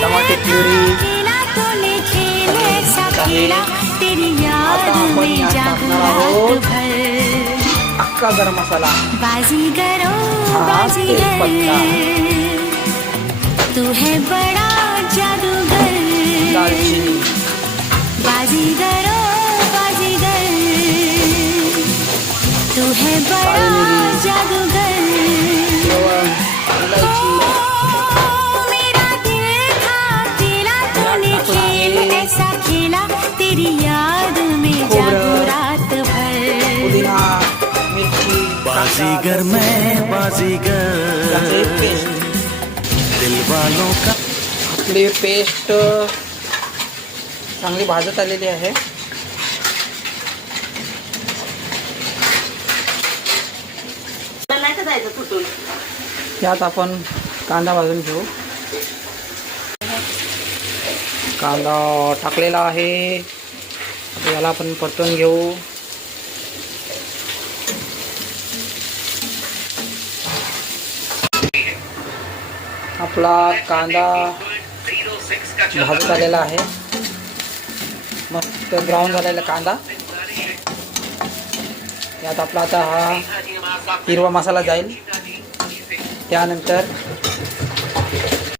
टमाटे प्युरी आता आपण यात टाकणार आहोत अख्खा गरम मसाला, तेजपत्ता, तू है बड़ा जादूगर, दालचिनी, बाजीगरो बाजीगर, तू है बड़ा जादूगर, लवंग, इलायची, मेरा दिल था खेला तूने खेल ऐसा खेला तेरी याद में जागू रात भर, पुदीना, मिरची, बाजीगर मैं बाजीगर पेस्ट, दिल वालों का। आपली पेस्ट चांगली भाजत आलेली आहे. त्यात आपण कांदा भाजून घेऊ. कांदा टाकलेला आहे, याला आपण परतून घेऊ. आपला कांदा भाजत आलेला आहे, मस्त ब्राऊन झालेला कांदा. यात आपला आता हा हिरवा मसाला जाईल. त्यानंतर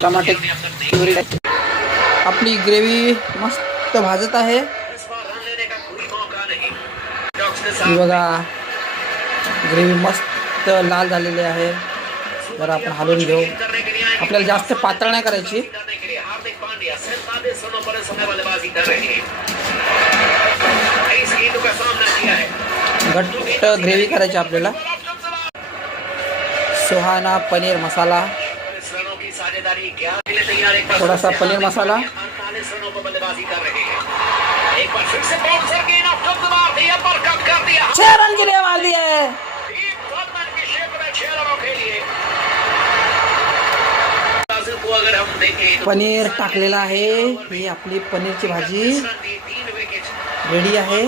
टमाटे प्युरी. आपली ग्रेव्ही मस्त भाजत आहे. ही बघा ग्रेव्ही मस्त लाल झालेली आहे. जरा आपण हलवून घेऊ. आपल्याला जास्त पातळ नाही करायची. घट्ट ग्रेव्ही करायची आपल्याला. सुहाना पनीर मसाला, थोडासा पनीर मसाला, छह रन के लिए मार दिए. पनीर टाकलेला आहे. ही आपली पनीरची भाजी रेडी आहे.